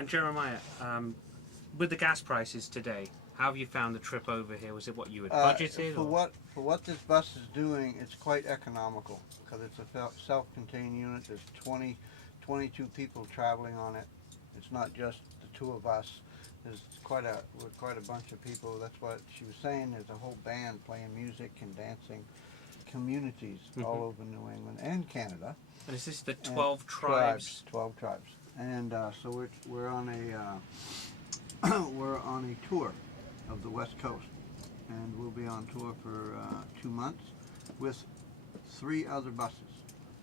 And Jeremiah, with the gas prices today, how have you found the trip over here? Was it what you had budgeted? For what this bus is doing, it's quite economical because it's a self-contained unit. There's 22 people traveling on it. It's not just the two of us. There's quite a bunch of people. That's what she was saying. There's a whole band playing music and dancing. Communities all over New England and Canada. And is this the 12 tribes? 12 tribes. And so we're on a tour of the West Coast, and we'll be on tour for 2 months with 3 other buses.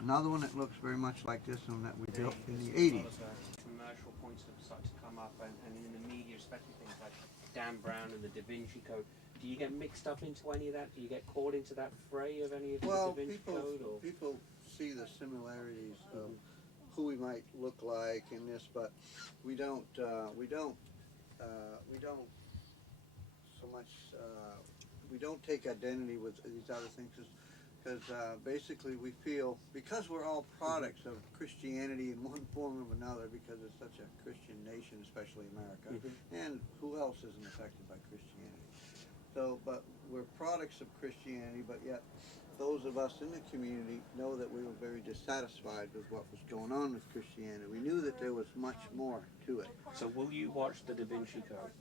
Another one that looks very much like this one that we built in the 80s. Commercial points have started to come up, and in the media, especially things like Dan Brown and the Da Vinci Code. Do you get mixed up into any of that? Do you get caught into that fray of any of the Da Vinci Code? Or? People see the similarities of who we might look like in this, but we don't so much. We don't take identity with these other things because basically we feel, because we're all products of Christianity in one form or another, because it's such a Christian nation, especially America, and who else isn't affected by Christianity? So, but we're products of Christianity, but yet those of us in the community know that we were very dissatisfied with what was going on with Christianity. We knew that there was much more to it. So will you watch the Da Vinci Code?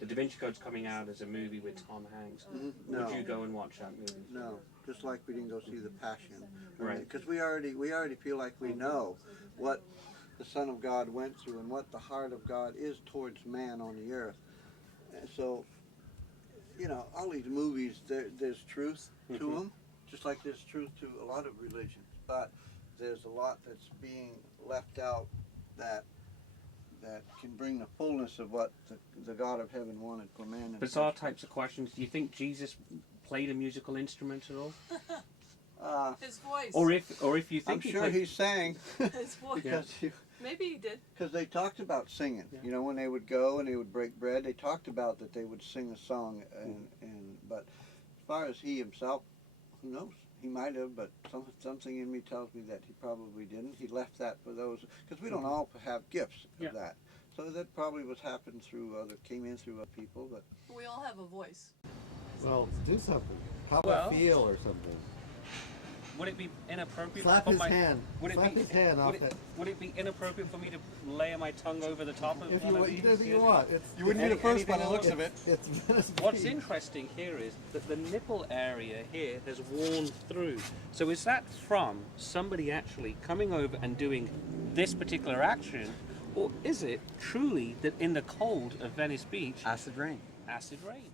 The Da Vinci Code's coming out as a movie with Tom Hanks. No. Would you go and watch that movie? No, just like we didn't go see The Passion. Right. Because we already feel like we know what the Son of God went through and what the heart of God is towards man on the earth. And so, you know, all these movies, there's truth to them, just like there's truth to a lot of religions. But there's a lot that's being left out that can bring the fullness of what the God of heaven wanted for man. Bizarre types of questions. Do you think Jesus played a musical instrument at all? His voice. Or if you think I'm sure he sang. His voice. Because Maybe he did. Because they talked about singing. Yeah. You know, when they would go and they would break bread, they talked about that they would sing a song. But as far as he himself, who knows? He might have, but something in me tells me that he probably didn't. He left that for those, because we don't all have gifts of that. So that probably was happened through came in through other people. But we all have a voice. Well, do something. How about feel or something? Would it be inappropriate? Slap his hand. Slap his hand off it. Would it be inappropriate for me to lay my tongue over the top of if one you, of these? Whatever you want. You wouldn't be the first by the looks of it. What's interesting here is that the nipple area here has worn through. So is that from somebody actually coming over and doing this particular action, or is it truly that in the cold of Venice Beach, Acid rain. Acid rain?